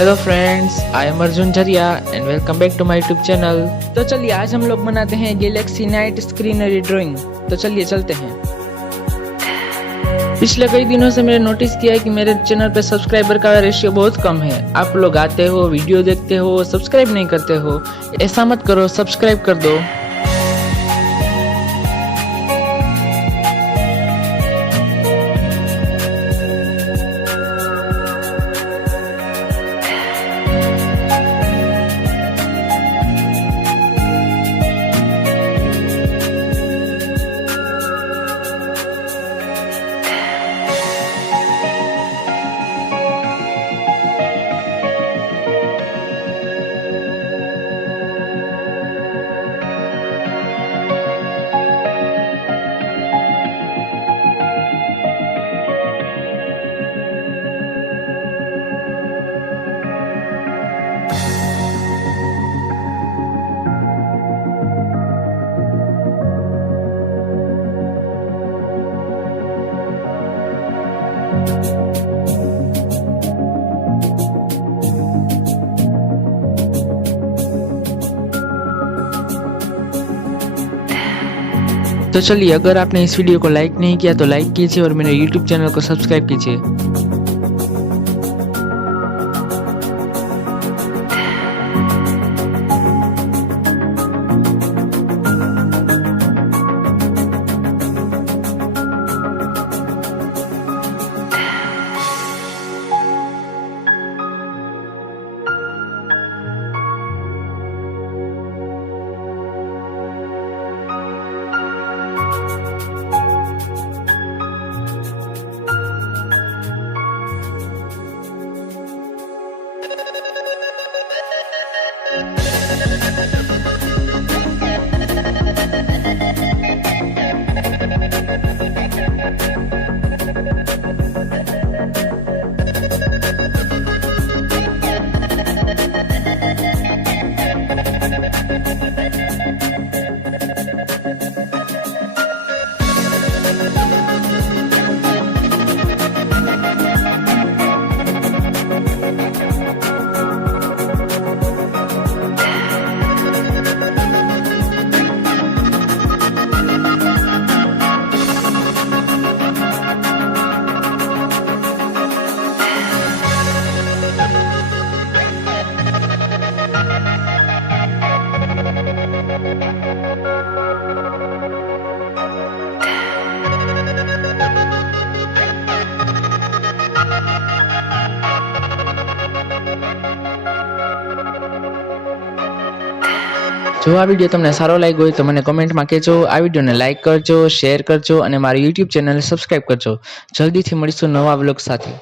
Hello friends, I am Arjun Jariya and welcome back to my YouTube channel. तो चलिए आज हम लोग बनाते हैं गैलेक्सी नाइट स्क्रीनरी ड्राइंग। तो चलिए चलते हैं। पिछले कई दिनों से मैंने नोटिस किया है कि मेरे चैनल पे सब्सक्राइबर का रेशियो बहुत कम है। आप लोग आते हो, वीडियो देखते हो, सब्सक्राइब नहीं करते हो। ऐसा मत करो, सब्सक्राइब कर दो। तो चलिए, अगर आपने इस वीडियो को लाइक नहीं किया तो लाइक कीजिए और मेरे यूट्यूब चैनल को सब्सक्राइब कीजिए। જો આ વિડીયો તમને સારો લાગ્યો હોય તો મને કમેન્ટમાં કહેજો। આ વિડીયોને લાઈક કરજો, શેર કરજો અને મારી યુટ્યુબ ચેનલને સબસ્ક્રાઈબ કરજો। જલ્દીથી મળીશું નવા વ્લોગ સાથે।